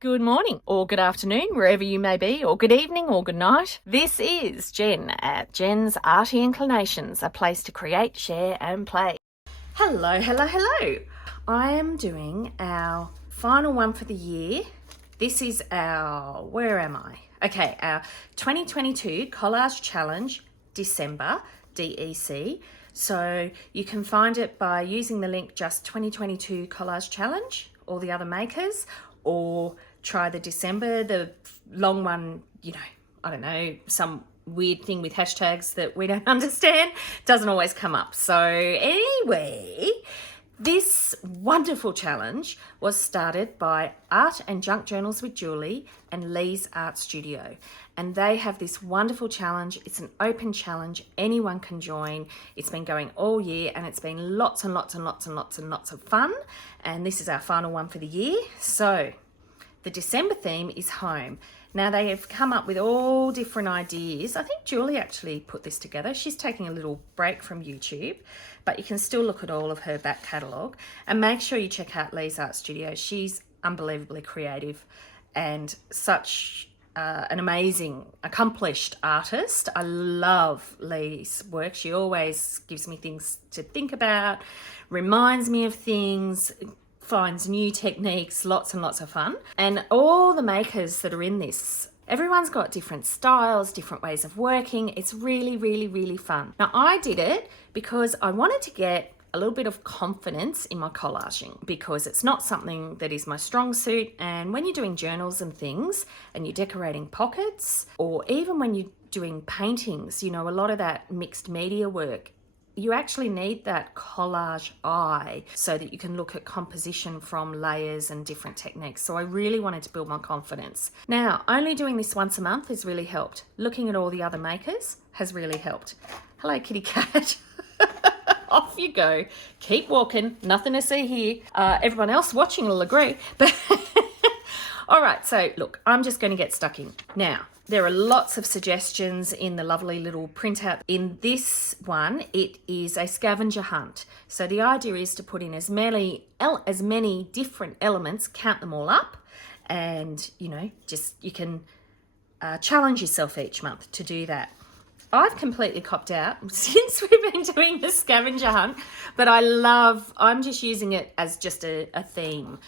Good morning or good afternoon, wherever you may be, or good evening or good night. This is Jen at JensArtyInclinations, a place to create, share and play. Hello. I am doing our final one for the year. This is our, where am I? Okay, our 2022 Collage Challenge, December, DEC. So you can find it by using the link just 2022 Collage Challenge, all the other makers, or try the December, the long one, I don't know, some weird thing with hashtags that we don't understand, doesn't always come up. So anyway, this wonderful challenge was started by Art and Junk Journals with Julie and Leigh's Art Studio. And they have this wonderful challenge. It's an open challenge. Anyone can join. It's been going all year and it's been lots and lots of fun. And this is our final one for the year. So the December theme is home. Now they have come up with all different ideas. I think Julie actually put this together. She's taking a little break from YouTube, but you can still look at all of her back catalogue and make sure you check out Leigh's Art Studio. She's unbelievably creative and such an amazing, accomplished artist. I love Leigh's work. She always gives me things to think about, reminds me of things, finds new techniques, lots and lots of fun. And all the makers that are in this, everyone's got different styles, different ways of working. It's really fun. Now I did it because I wanted to get a little bit of confidence in my collaging because it's not something that is my strong suit. And when you're doing journals and things and you're decorating pockets, or even when you're doing paintings, a lot of that mixed media work, you actually need that collage eye so that you can look at composition from layers and different techniques. So I really wanted to build my confidence. Now, only doing this once a month has really helped. Looking at all the other makers has really helped. Hello, kitty cat. Off you go. Keep walking. Nothing to see here. Everyone else watching will agree. But all right, so look, I'm just going to get stuck in. Now, there are lots of suggestions in the lovely little printout. In this one, it is a scavenger hunt. So the idea is to put in as many different elements, count them all up, and, you can challenge yourself each month to do that. I've completely copped out since we've been doing the scavenger hunt, but I'm just using it as just a theme.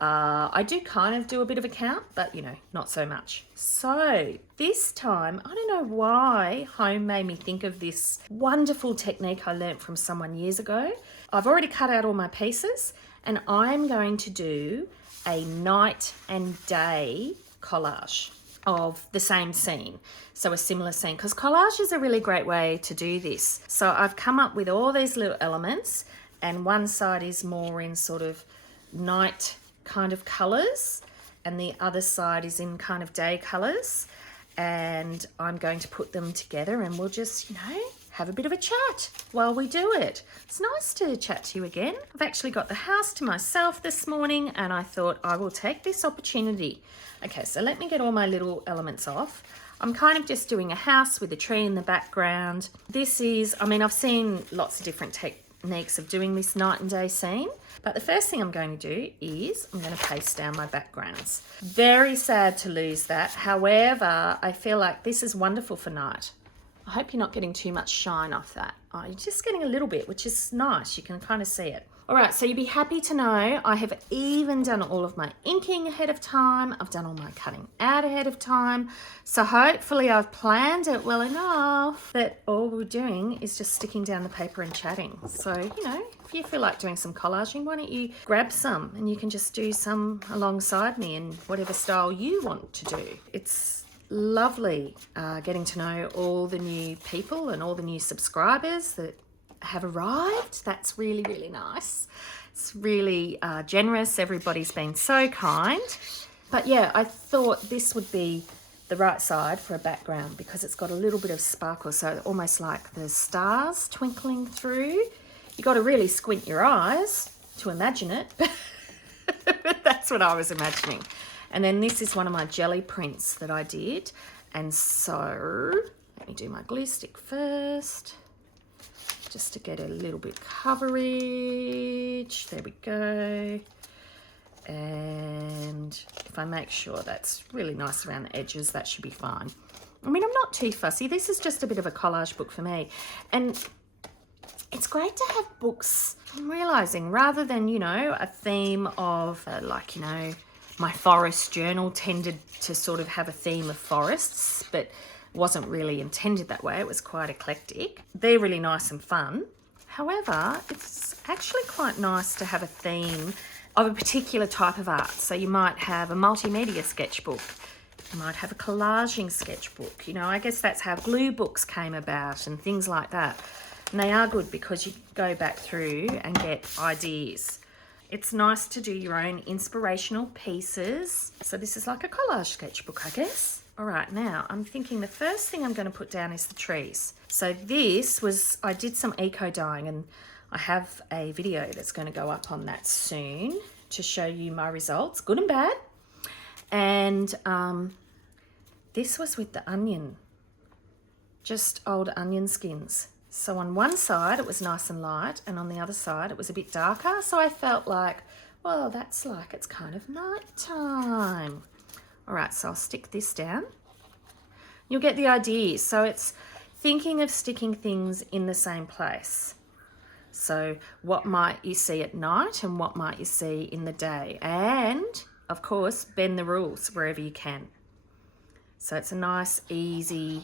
I do kind of do a bit of a count, but not so much. So this time, I don't know why home made me think of this wonderful technique I learnt from someone years ago. I've already cut out all my pieces and I'm going to do a night and day collage of the same scene. So a similar scene, because collage is a really great way to do this. So I've come up with all these little elements and one side is more in sort of night kind of colors and the other side is in kind of day colors, and I'm going to put them together and we'll just have a bit of a chat while we do it. It's nice to chat to you again. I've actually got the house to myself this morning and I thought I will take this opportunity. Okay, so let me get all my little elements off. I'm kind of just doing a house with a tree in the background. This is, I've seen lots of different techniques of doing this night and day scene, but the first thing I'm going to do is I'm going to paste down my backgrounds. Very sad to lose that. However, I feel like this is wonderful for night. I hope you're not getting too much shine off that. Oh, you're just getting a little bit, which is nice. You can kind of see it. All right, so you'd be happy to know I have even done all of my inking ahead of time. I've done all my cutting out ahead of time. So hopefully I've planned it well enough that all we're doing is just sticking down the paper and chatting. So, if you feel like doing some collaging, why don't you grab some and you can just do some alongside me in whatever style you want to do. It's lovely getting to know all the new people and all the new subscribers that have arrived. That's really nice. It's really generous. Everybody's been so kind. But yeah, I thought this would be the right side for a background because it's got a little bit of sparkle, so almost like the stars twinkling through. You got to really squint your eyes to imagine it. But that's what I was imagining. And then this is one of my jelly prints that I did. And so let me do my glue stick first, just to get a little bit coverage. There we go. and if I make sure that's really nice around the edges, that should be fine. I mean, I'm not too fussy. This is just a bit of a collage book for me. And it's great to have books, I'm realising, rather than, you know, a theme of like, you know, my forest journal tended to sort of have a theme of forests, but wasn't really intended that way. It was quite eclectic. They're really nice and fun. However, it's actually quite nice to have a theme of a particular type of art. So you might have a multimedia sketchbook. You might have a collaging sketchbook. You know, I guess that's how glue books came about and things like that. And they are good because you go back through and get ideas. It's nice to do your own inspirational pieces. So this is like a collage sketchbook, I guess. All right, now I'm thinking the first thing I'm going to put down is the trees. So this was, I did some eco dyeing, and I have a video that's going to go up on that soon to show you my results, good and bad. And this was with the onion, just old onion skins. So on one side it was nice and light, and on the other side it was a bit darker. So I felt like, well, that's like it's kind of nighttime. All right, so I'll stick this down. You'll get the idea. So it's thinking of sticking things in the same place. So what might you see at night and what might you see in the day? And of course, bend the rules wherever you can. So it's a nice, easy,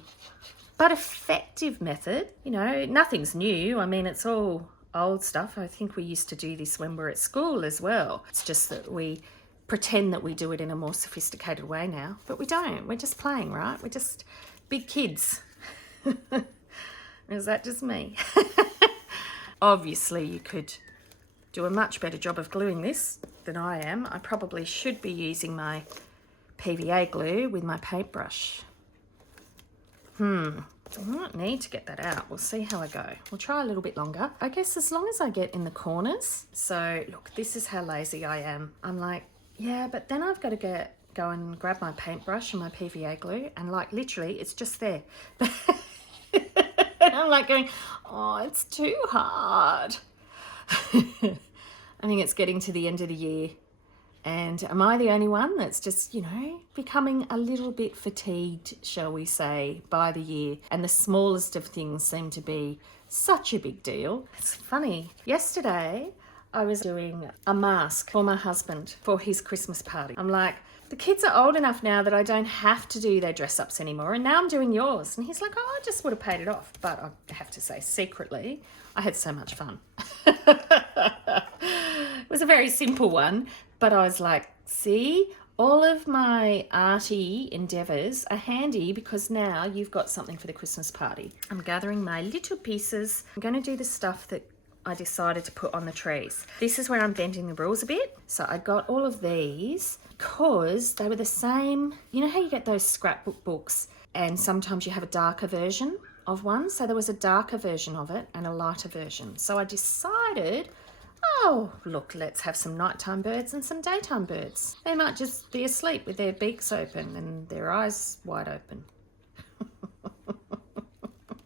but effective method. You know, nothing's new. I mean, it's all old stuff. I think we used to do this when we were at school as well. It's just that we pretend that we do it in a more sophisticated way now, but we don't. We're just playing, right? We're just big kids. Is that just me? Obviously, you could do a much better job of gluing this than I am. I probably should be using my PVA glue with my paintbrush. I might need to get that out. We'll see how I go. We'll try a little bit longer. I guess as long as I get in the corners. So look, this is how lazy I am. I'm like, yeah, but then I've got to go and grab my paintbrush and my PVA glue, and like literally it's just there. I'm like going, oh, it's too hard. I think it's getting to the end of the year. And am I the only one that's just, you know, becoming a little bit fatigued, shall we say, by the year? And the smallest of things seem to be such a big deal. It's funny. Yesterday, I was doing a mask for my husband for his Christmas party. I'm like, the kids are old enough now that I don't have to do their dress-ups anymore, and now I'm doing yours. And he's like, oh, I just would have paid it off. But I have to say, secretly, I had so much fun. It was a very simple one, but I was like, see, all of my arty endeavours are handy because now you've got something for the Christmas party. I'm gathering my little pieces. I'm going to do the stuff that I decided to put on the trees. This is where I'm bending the rules a bit. So I got all of these because they were the same. You know how you get those scrapbook books and sometimes you have a darker version of one? So there was a darker version of it and a lighter version. So I decided, oh, look, let's have some nighttime birds and some daytime birds. They might just be asleep with their beaks open and their eyes wide open.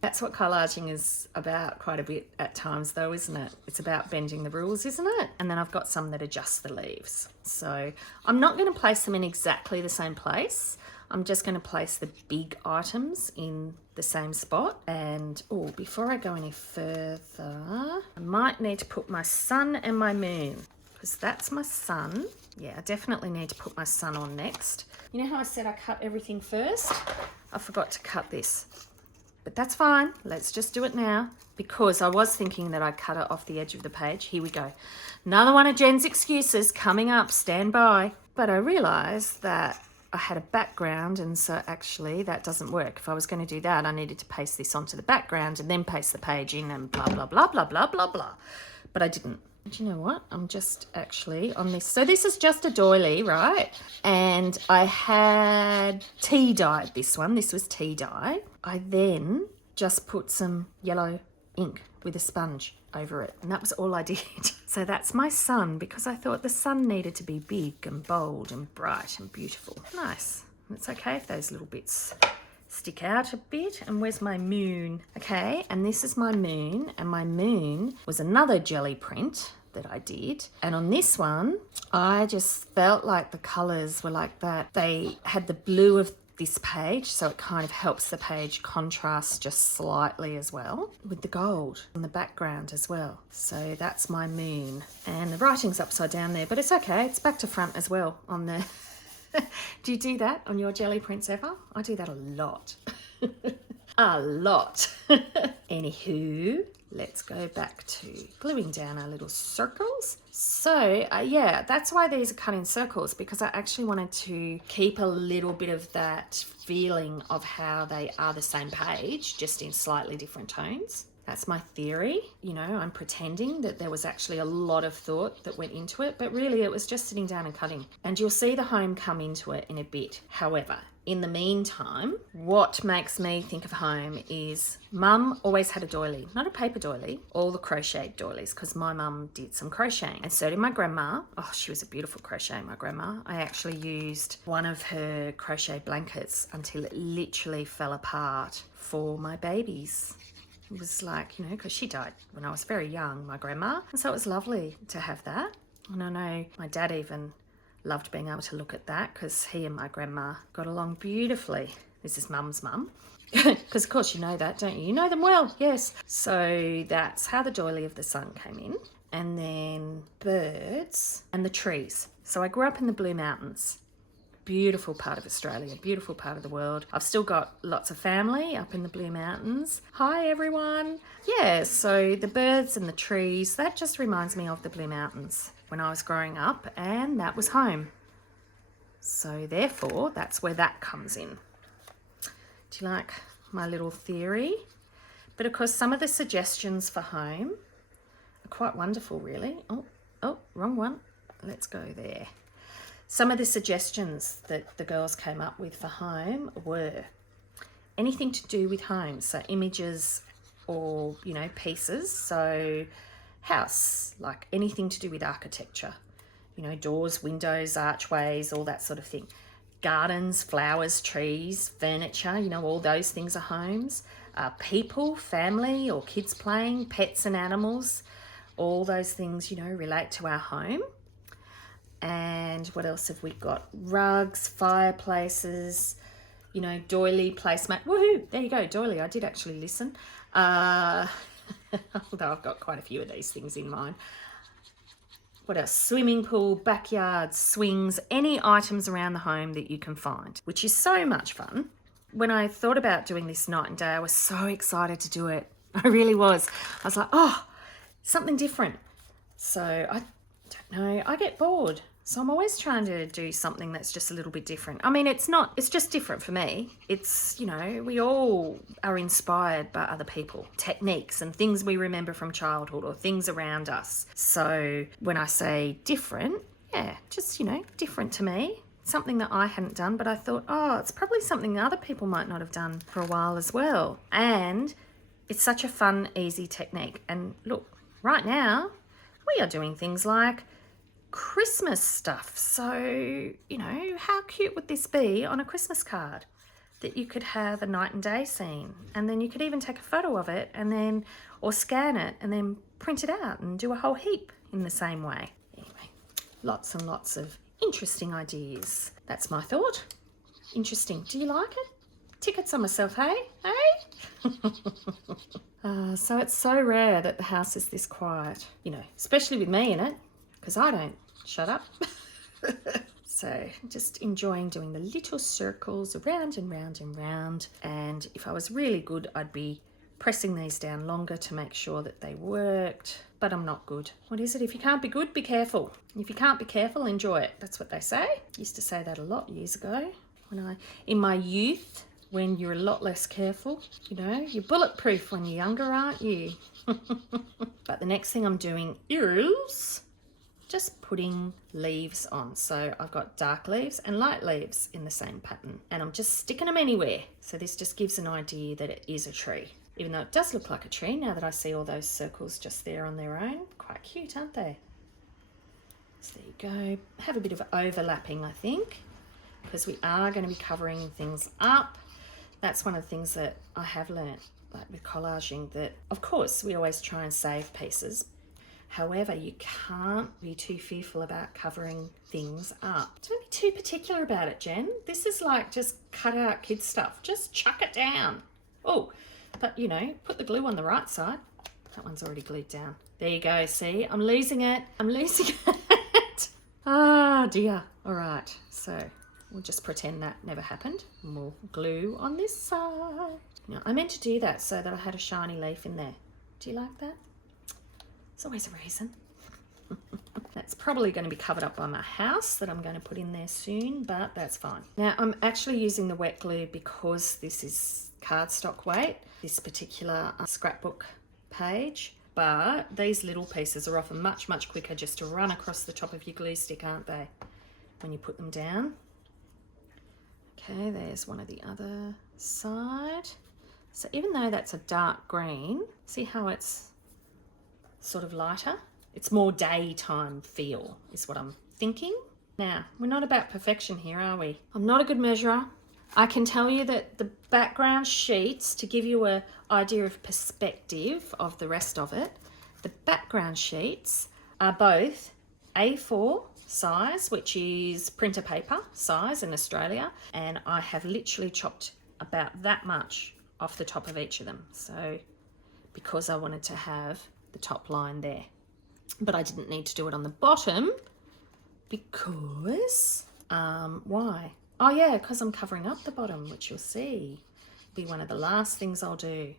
That's what collaging is about quite a bit at times though, isn't it? It's about bending the rules, isn't it? And then I've got some that adjust the leaves. So I'm not going to place them in exactly the same place. I'm just going to place the big items in the same spot. And oh, before I go any further, I might need to put my sun and my moon, because that's my sun. Yeah, I definitely need to put my sun on next. You know how I said I cut everything first? I forgot to cut this. But that's fine. Let's just do it now, because I was thinking that I'd cut it off the edge of the page. Here we go. Another one of Jen's excuses coming up. Stand by. But I realised that I had a background, and so actually that doesn't work. If I was going to do that, I needed to paste this onto the background and then paste the page in and blah, blah, blah, blah, blah, blah, blah. But I didn't. Do you know what? I'm just actually on this. So this is just a doily, right? And I had tea dyed this one. This was tea dye. I then just put some yellow ink with a sponge over it. And that was all I did. So that's my sun, because I thought the sun needed to be big and bold and bright and beautiful. Nice. It's okay if those little bits stick out a bit. And where's my moon? Okay, and this is my moon, and my moon was another jelly print that I did. And on this one, I just felt like the colours were like that. They had the blue of this page, so it kind of helps the page contrast just slightly as well with the gold in the background as well. So that's my moon, and the writing's upside down there, but it's okay, it's back to front as well on there. Do you do that on your jelly prints ever? I do that a lot. A lot. Anywho, let's go back to gluing down our little circles. So yeah, that's why these are cut in circles, because I actually wanted to keep a little bit of that feeling of how they are the same page, just in slightly different tones. That's my theory. You know, I'm pretending that there was actually a lot of thought that went into it, but really it was just sitting down and cutting. And you'll see the home come into it in a bit. However, in the meantime, what makes me think of home is Mum always had a doily, not a paper doily, all the crocheted doilies, because my mum did some crocheting, and so did my grandma. Oh, she was a beautiful crocheter, my grandma. I actually used one of her crochet blankets until it literally fell apart for my babies. It was like, you know, because she died when I was very young, my grandma, and so it was lovely to have that. And I know my dad even loved being able to look at that, because he and my grandma got along beautifully. This is Mum's mum. Because of course you know that, don't you? You know them well, yes. So that's how the doily of the sun came in. And then birds and the trees. So I grew up in the Blue Mountains. Beautiful part of Australia, beautiful part of the world. I've still got lots of family up in the Blue Mountains. Hi everyone. Yeah, so the birds and the trees, that just reminds me of the Blue Mountains when I was growing up, and that was home. So therefore, that's where that comes in. Do you like my little theory? But of course, some of the suggestions for home are quite wonderful, really. Oh, wrong one. Let's go there. Some of the suggestions that the girls came up with for home were anything to do with home, so images or, you know, pieces. So house, like anything to do with architecture, you know, doors, windows, archways, all that sort of thing. Gardens, flowers, trees, furniture, you know, all those things are homes. People, family or kids playing, pets and animals, all those things, you know, relate to our home. And what else have we got? Rugs, fireplaces, you know, doily, placemat. Woohoo! There you go, doily. I did actually listen. Although I've got quite a few of these things in mind. What else? Swimming pool, backyard, swings, any items around the home that you can find, which is so much fun. When I thought about doing this night and day, I was so excited to do it. I really was. I was like, oh, something different. So I don't know, I get bored. So I'm always trying to do something that's just a little bit different. I mean, it's just different for me. It's, you know, we all are inspired by other people, techniques and things we remember from childhood or things around us. So when I say different, yeah, just, you know, different to me. Something that I hadn't done, but I thought, oh, it's probably something other people might not have done for a while as well. And it's such a fun, easy technique. And look, right now, we are doing things like Christmas stuff. So, you know, how cute would this be on a Christmas card? That you could have a night and day scene, and then you could even take a photo of it and then, or scan it and then print it out and do a whole heap in the same way. Anyway, lots and lots of interesting ideas. That's my thought. Interesting. Do you like it? Tickets on myself, hey? Hey? So it's so rare that the house is this quiet, you know, especially with me in it, because I don't shut up. So just enjoying doing the little circles around and round and round. And if I was really good, I'd be pressing these down longer to make sure that they worked, but I'm not good. What is it? If you can't be good, be careful. If you can't be careful, enjoy it. That's what they say. Used to say that a lot years ago in my youth, when you're a lot less careful. You know, you're bulletproof when you're younger, aren't you? But the next thing I'm doing is just putting leaves on. So I've got dark leaves and light leaves in the same pattern, and I'm just sticking them anywhere. So this just gives an idea that it is a tree, even though it does look like a tree now that I see all those circles just there on their own. Quite cute, aren't they? So there you go. Have a bit of overlapping, I think, because we are going to be covering things up. That's one of the things that I have learnt, like with collaging, that of course we always try and save pieces, However, you can't be too fearful about covering things up. Don't be too particular about it, Jen. This is like just cut out kids stuff. Just chuck it down. Oh, but you know, put the glue on the right side. That one's already glued down. There you go. See, I'm losing it. I'm losing it. Ah, dear. All right. So we'll just pretend that never happened. And we'll glue on this side. Now, I meant to do that so that I had a shiny leaf in there. Do you like that? There's always a reason. That's probably going to be covered up by my house that I'm going to put in there soon, but that's fine. Now, I'm actually using the wet glue because this is cardstock weight, this particular scrapbook page, but these little pieces are often much, much quicker just to run across the top of your glue stick, aren't they, when you put them down. Okay, there's one of the other side. So even though that's a dark green, see how it's sort of lighter? It's more daytime feel is what I'm thinking. Now, we're not about perfection here, are we? I'm not a good measurer. I can tell you that the background sheets, to give you an idea of perspective of the rest of it, the background sheets are both A4 size, which is printer paper size in Australia, and I have literally chopped about that much off the top of each of them. So because I wanted to have the top line there, but I didn't need to do it on the bottom because why? Oh yeah, because I'm covering up the bottom, which you'll see be one of the last things I'll do.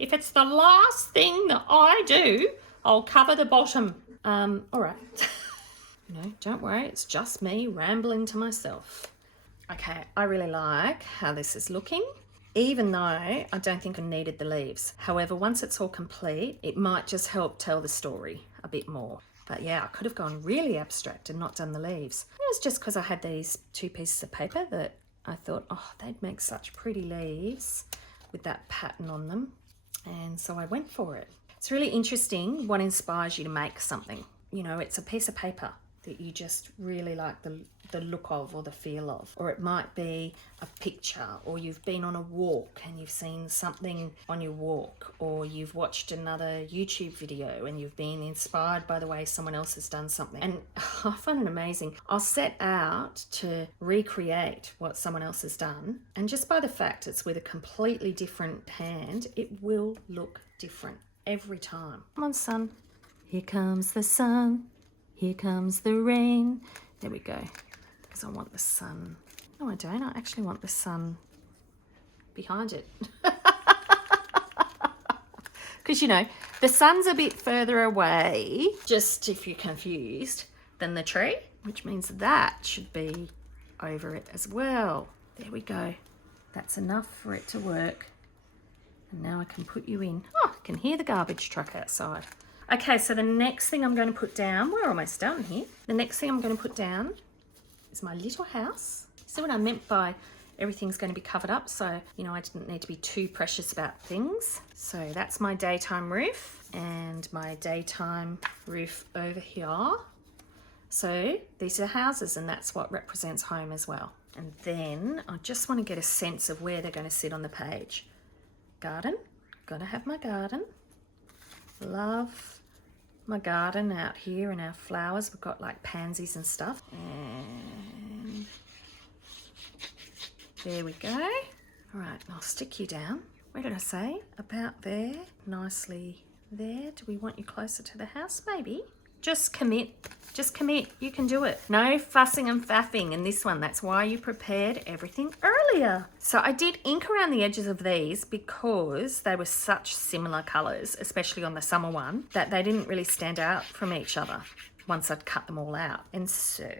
If it's the last thing that I do, I'll cover the bottom. All right. No, don't worry, it's just me rambling to myself. Okay, I really like how this is looking, even though I don't think I needed the leaves. However, once it's all complete, it might just help tell the story a bit more. But yeah, I could have gone really abstract and not done the leaves. It was just because I had these two pieces of paper that I thought, oh, they'd make such pretty leaves with that pattern on them. And so I went for it. It's really interesting what inspires you to make something. You know, it's a piece of paper that you just really like the look of or the feel of, or it might be a picture, or you've been on a walk and you've seen something on your walk, or you've watched another YouTube video and you've been inspired by the way someone else has done something. And I find it amazing. I'll set out to recreate what someone else has done, and just by the fact it's with a completely different hand, it will look different every time. Come on, sun. Here comes the sun. Here comes the rain. There we go. Because I want the sun. No, I don't. I actually want the sun behind it. Because, you know, the sun's a bit further away, just if you're confused, than the tree, which means that should be over it as well. There we go. That's enough for it to work. And now I can put you in. Oh, I can hear the garbage truck outside. Okay, so the next thing I'm going to put down, we're almost done here. The next thing I'm going to put down is my little house. See what I meant by everything's going to be covered up, so, you know, I didn't need to be too precious about things. So that's my daytime roof and my daytime roof over here. So these are houses, and that's what represents home as well. And then I just want to get a sense of where they're going to sit on the page. Garden, got to have my garden. Love my garden out here and our flowers. We've got like pansies and stuff. And there we go. All right, I'll stick you down. Where did I say? About there, nicely there. Do we want you closer to the house? Maybe. Just commit. Just commit. You can do it. No fussing and faffing in this one. That's why you prepared everything earlier. So I did ink around the edges of these because they were such similar colours, especially on the summer one, that they didn't really stand out from each other once I'd cut them all out. And so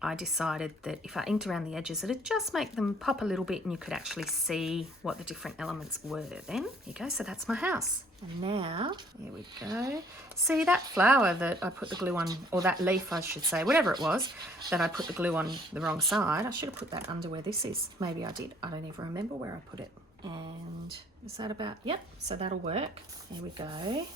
I decided that if I inked around the edges, it'd just make them pop a little bit and you could actually see what the different elements were then. Here you go. So that's my house. And now, here we go. See that flower that I put the glue on, or that leaf I should say, whatever it was, that I put the glue on the wrong side. I should have put that under where this is. Maybe I did. I don't even remember where I put it. And is that about, yep, so that'll work. Here we go.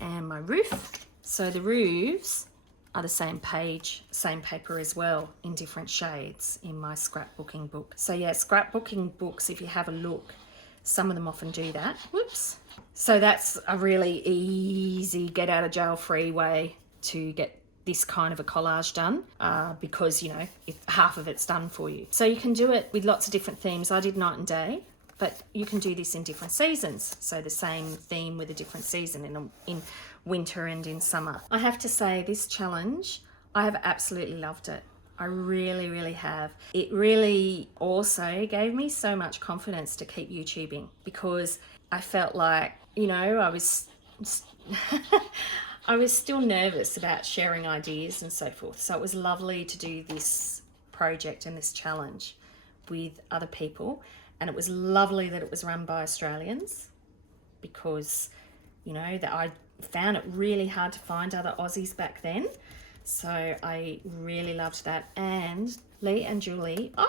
And my roof. So the roofs are the same page, same paper as well, in different shades in my scrapbooking book. So yeah, scrapbooking books, if you have a look, Some of them often do that. Whoops. So that's a really easy get out of jail free way to get this kind of a collage done, because, you know, half of it's done for you. So you can do it with lots of different themes. I did night and day, but you can do this in different seasons. So the same theme with a different season in winter and in summer. I have to say, this challenge, I have absolutely loved it. I really, really have. It really also gave me so much confidence to keep YouTubing, because I felt like, you know, I was still nervous about sharing ideas and so forth. So it was lovely to do this project and this challenge with other people. And it was lovely that it was run by Australians, because, you know, that I found it really hard to find other Aussies back then. So I really loved that. And Leigh and Julie, oh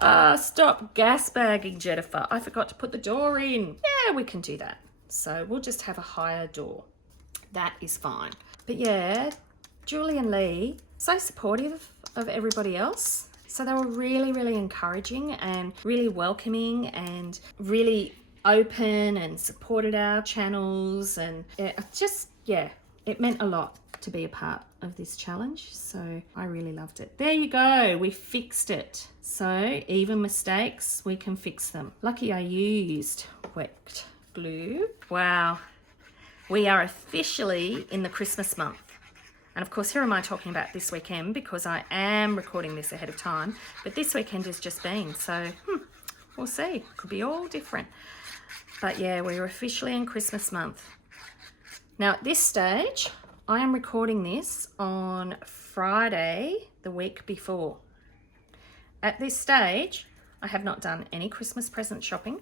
no, stop gas bagging, Jennifer. I forgot to put the door in. Yeah, we can do that. So we'll just have a higher door. That is fine. But yeah, Julie and Leigh, so supportive of everybody else. So they were really, really encouraging and really welcoming and really open and supported our channels. And it meant a lot to be a part of this challenge. So I really loved it. There you go. We fixed it. So even mistakes, we can fix them. Lucky I used wet glue. Wow. We are officially in the Christmas month. And of course, here am I talking about this weekend, because I am recording this ahead of time, but this weekend has just been, so we'll see. Could be all different. But yeah, we're officially in Christmas month. Now at this stage, I am recording this on Friday, the week before. At this stage, I have not done any Christmas present shopping.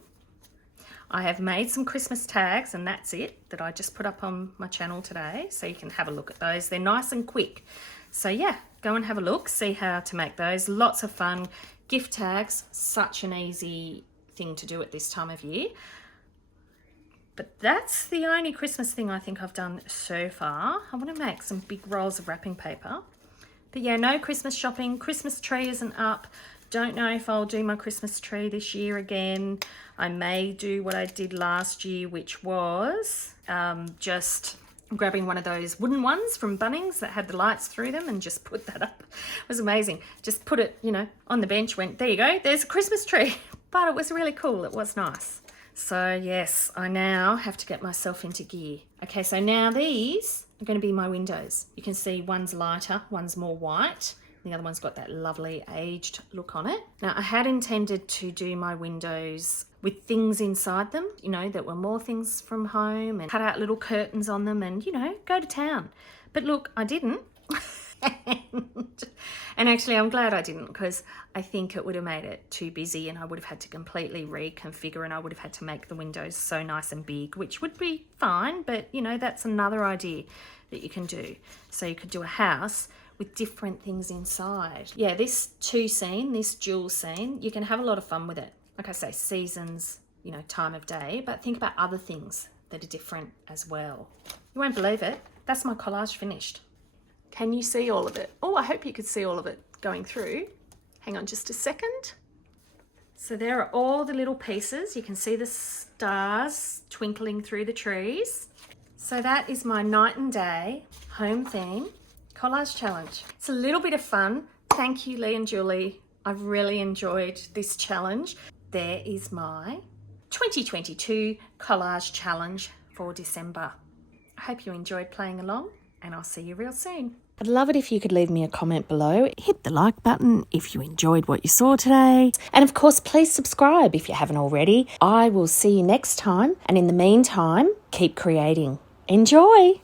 I have made some Christmas tags, and that's it, that I just put up on my channel today, so you can have a look at those. They're nice and quick. So yeah, go and have a look, see how to make those. Lots of fun. Gift tags, such an easy thing to do at this time of year. But that's the only Christmas thing I think I've done so far. I want to make some big rolls of wrapping paper. But yeah, no Christmas shopping. Christmas tree isn't up. Don't know if I'll do my Christmas tree this year again. I may do what I did last year, which was just grabbing one of those wooden ones from Bunnings that had the lights through them and just put that up. It was amazing. Just put it, you know, on the bench, went, there you go, there's a Christmas tree. But it was really cool. It was nice. So yes, I now have to get myself into gear. Okay, so now these are going to be my windows. You can see one's lighter, one's more white. The other one's got that lovely aged look on it. Now, I had intended to do my windows with things inside them, you know, that were more things from home, and cut out little curtains on them and, you know, go to town. But look, I didn't. And actually, I'm glad I didn't, because I think it would have made it too busy and I would have had to completely reconfigure, and I would have had to make the windows so nice and big, which would be fine. But, you know, that's another idea that you can do. So you could do a house with different things inside. Yeah, this two scene, this dual scene, you can have a lot of fun with it. Like I say, seasons, you know, time of day, but think about other things that are different as well. You won't believe it. That's my collage finished. Can you see all of it? Oh, I hope you could see all of it going through. Hang on just a second. So there are all the little pieces. You can see the stars twinkling through the trees. So that is my night and day home theme collage challenge. It's a little bit of fun. Thank you, Leigh and Julie. I've really enjoyed this challenge. There is my 2022 collage challenge for December. I hope you enjoyed playing along, and I'll see you real soon. I'd love it if you could leave me a comment below. Hit the like button if you enjoyed what you saw today. And of course, please subscribe if you haven't already. I will see you next time. And in the meantime, keep creating. Enjoy!